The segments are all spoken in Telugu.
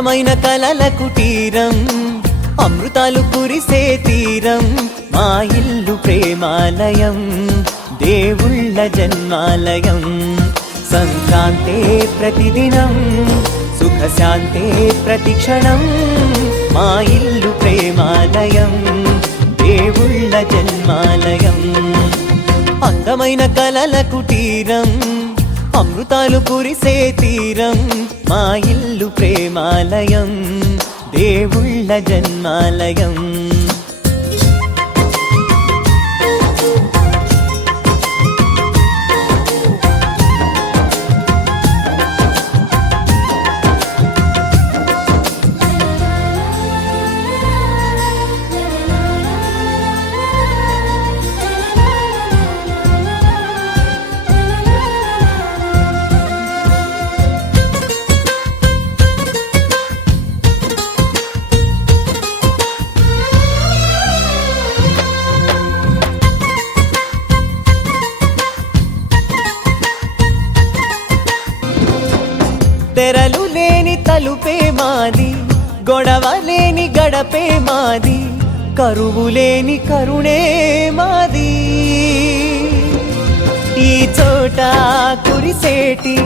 అందమైన కలల కుటీరం అమృతాలు కురిసే తీరం మా ఇల్లు ప్రేమాలయం దేవుళ్ళ జన్మాలయం సంక్రాంతే ప్రతిదినం సుఖశాంతే ప్రతిక్షణం మా ఇల్లు ప్రేమాలయం దేవుళ్ళ జన్మాలయం అందమైన కలల కుటీరం అమృతాలు కురిసే తీరం మా ఇల్లు ప్రేమాలయం దేవుళ్ళ జన్మాలయం తెరలు లేని తలుపే మాది గొడవ లేని గడపే మాది కరువు లేని కరుణే మాది ఈ చోట కురిసేటి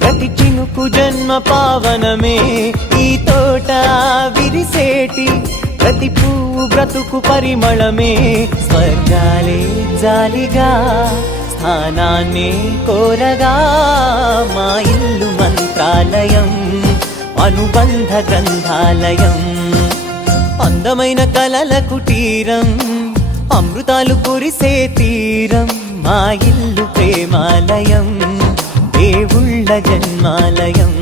ప్రతి చినుకు జన్మ పావనమే ఈ తోట విరిసేటి ప్రతి పువ్వు బ్రతుకు పరిమళమే స్వర్గాలే జాలిగా స్థానాన్ని కోరగా మా ఇల్లు మంత్రాలయం అనుబంధ గ్రంథాలయం అందమైన కలల కుటీరం అమృతాలు కురిసే తీరం మా ఇల్లు ప్రేమాలయం దేవుళ్ళ జన్మాలయం